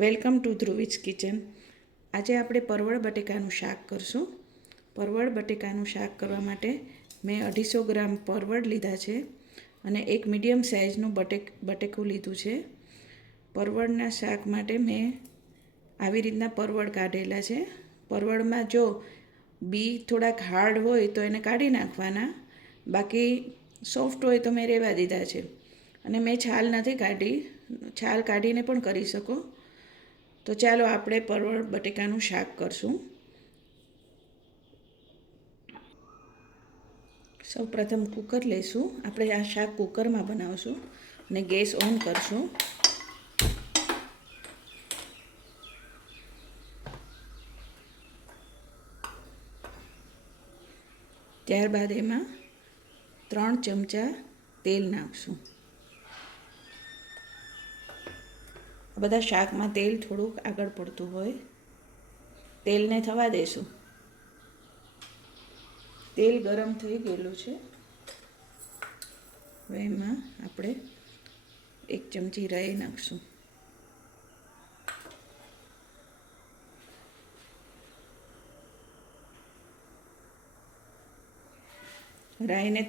Welcome to ધ્રુવીજ kitchen. આજે આપણે પરવળ બટેકાનું શાક કરશું. પરવળ બટેકાનું શાક કરવા માટે મેં 250 ગ્રામ પરવળ લીધા છે અને એક મીડિયમ સાઇઝનું બટેકું લીધું છે. પરવળના શાક માટે મેં આવી રીતના પરવળ કાઢેલા છે. પરવળમાં જો બી થોડાક હાર્ડ હોય તો એને કાઢી નાખવાના, બાકી સોફ્ટ હોય તો મેં રહેવા દીધા છે. અને મેં છાલ નથી કાઢી, છાલ કાઢીને પણ કરી શકો. તો ચાલો આપણે પરવળ બટેકાનું શાક કરશું. સૌ પ્રથમ કુકર લઈશું. આપણે આ શાક કુકરમાં બનાવશું અને ગેસ ઓન કરશું. ત્યારબાદ એમાં 3 ચમચા તેલ નાખશું. બધા શાકમાં તેલ થોડુંક આગળ પડતું હોય. તેલને થવા દેશું. તેલ ગરમ થઈ ગયેલું છે. હવે એમાં આપણે 1 ચમચી રાઈ નાખશું. રાઈને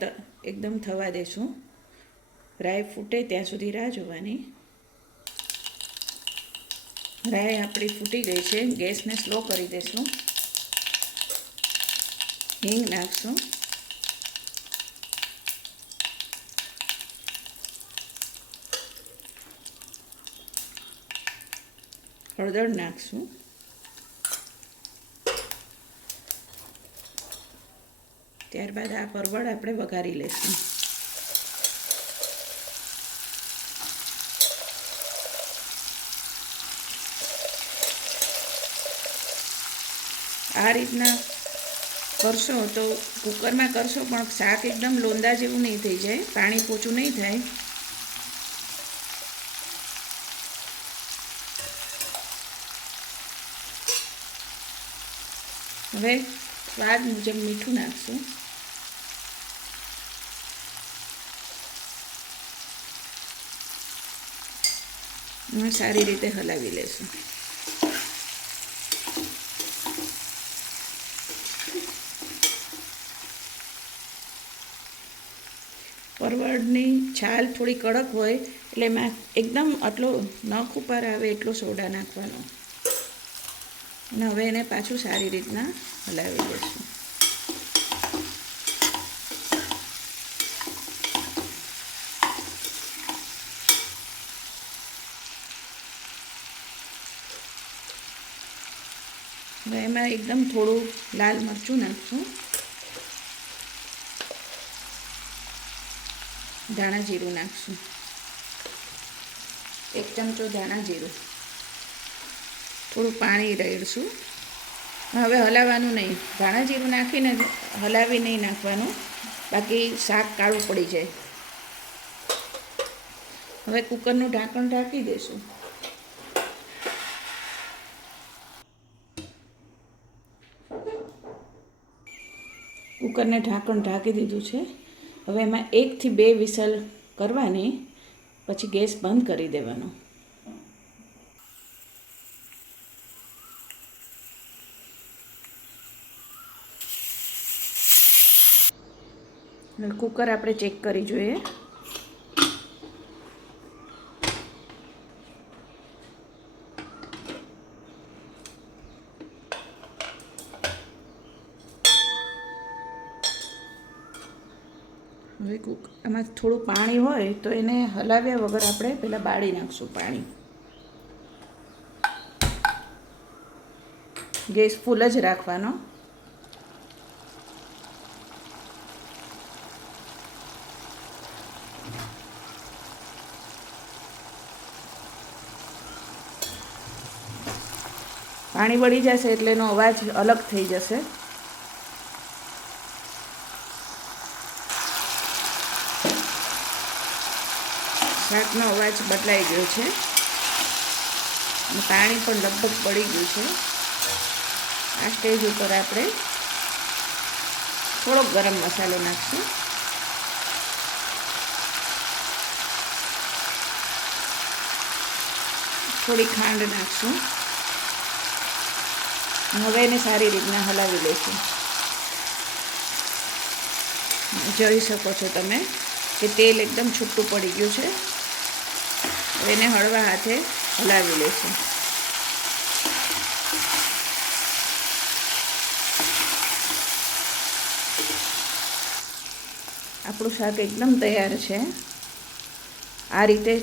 એકદમ થવા દેશું. રાઈ ફૂટે ત્યાં સુધી રાહ જોવાની. રાઈ આપણી ફૂટી ગઈ છે. ગેસને સ્લો કરી દઈશું. હિંગ નાખશું. હળદર નાખશું. ત્યારબાદ આ પરવળ આપણે વઘારી લઈશું. આ રીતના કરશો તો કુકરમાં કરશો પણ શાક એકદમ લોંદા જેવું નહીં થઈ જાય, પાણી પોચું નહીં થાય. હવે સ્વાદ મુજબ મીઠું નાખશું. અને સારી રીતે હલાવી લઈશું. પરવળની છાલ થોડી કડક હોય એટલે એમાં એકદમ આટલો નખ ઉપર આવે એટલો સોડા નાખવાનો. અને હવે એને પાછું સારી રીતના હલાવી દઈશું. હવે એમાં એકદમ થોડું લાલ મરચું નાખશું. ધાણા જીરું નાખશું. 1 ચમચો ધાણા જીરું. થોડું પાણી રેડશું. હવે હલાવવાનું નહીં. ધાણા જીરું નાખીને હલાવી નહીં નાખવાનું, બાકી શાક કાળું પડી જાય. હવે કુકરનું ઢાંકણ ઢાંકી દઈશું. કુકરને ઢાંકણ ઢાંકી દીધું છે. હવે એમાં 1 થી 2 વિસલ કરવાની, પછી ગેસ બંધ કરી દેવાનો. કુકર આપણે ચેક કરી જોઈએ. હવે આમાં થોડું પાણી હોય તો એને હલાવ્યા વગર આપણે પહેલાં બાળી નાખશું પાણી. ગેસ ફૂલ જ રાખવાનો. પાણી બળી જશે એટલે એનો અવાજ અલગ થઈ જશે. શાકનો અવાજ બદલાઈ ગયો છે અને પાણી પણ લગભગ બળી ગયું છે. આ સ્ટેજ ઉપર આપણે થોડોક ગરમ મસાલો નાખશું. થોડી ખાંડ નાખશું. હવે એને સારી રીતના હલાવી લઈશું. જોઈ શકો છો તમે કે તેલ એકદમ છૂટું પડી ગયું છે. હવે એને હળવા હાથે હલાવી લઈશું. આપણું શાક એકદમ તૈયાર છે. આ રીતે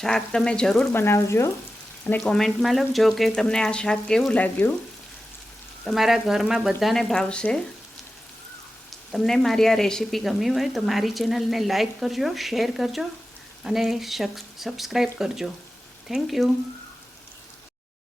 શાક તમે જરૂર બનાવજો અને કોમેન્ટમાં લખજો કે તમને આ શાક કેવું લાગ્યું. તમારા ઘરમાં બધાને ભાવશે. તમને મારી આ રેસીપી ગમી હોય તો મારી ચેનલને લાઈક કરજો, શેર કરજો અને સબસ્ક્રાઈબ કરજો. Thank you.